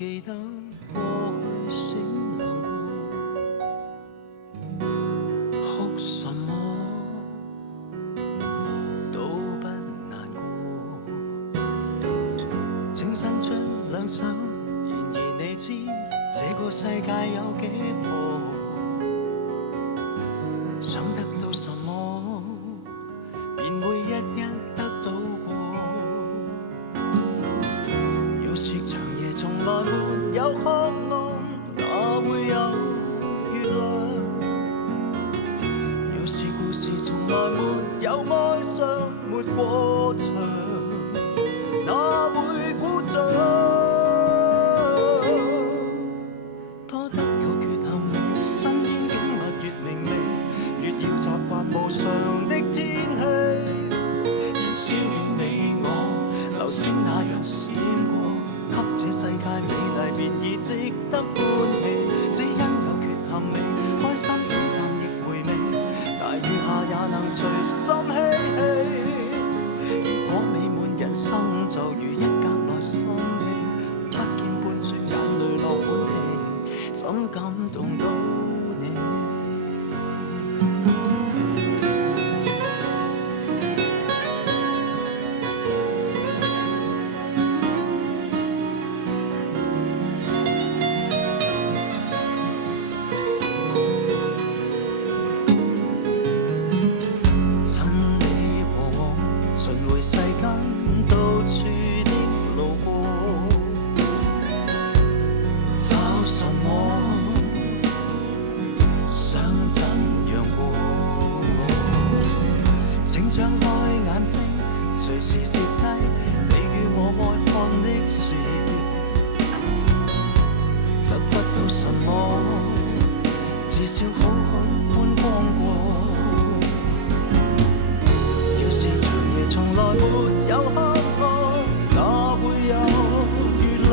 記得過去閃亮過，哭什麼都不難過。請伸出兩手，然而你知這個世界有幾何？想得到什麼，便會一一得到過。要是長夜從來沒有渴望，哪會有月亮？要是故事從來沒有哀傷，沒過場，哪會鼓掌？多得有缺陷你，身邊景物越明媚，越要習慣無常的天氣。燃燒了你我，流星那樣閃過，給這世界美麗便已值得歡喜。只因有缺陷你，開心短暫亦回味，大雨下也能隨心嬉戲。如果美滿人生就如一格來生氣，不見半撮眼淚落滿地，怎感動到你？趁你和我巡迴世間，到處的路過，找什麼想怎樣過？請張開眼睛，隨時攝低你與我愛看的事，得不到什麼，至少好好觀光過。要是長夜從來沒有黑暗，哪會有月亮？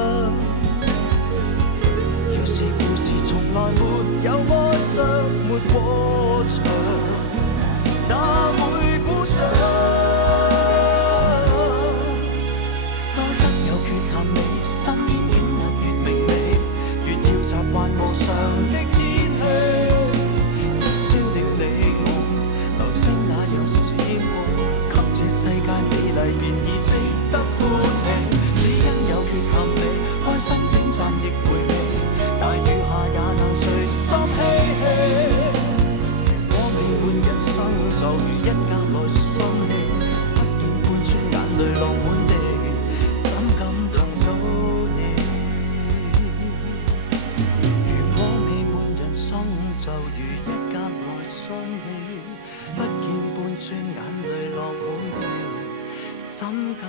要是故事從來沒有哀傷，沒過場，哪會鼓掌？多得有缺陷你，身邊景物越明媚，越要習慣無常的天氣。燃燒了你我，流星那樣閃過，給這世界美麗便已值得歡喜。只因有缺陷你，開心短暫亦回味，大雨下也能隨心嬉戲。如果美滿人生就如一格來生氣，不見半撮眼淚落滿地，怎感動到你？如果美滿人生就如一格來生氣，不見半撮眼淚落滿地，怎感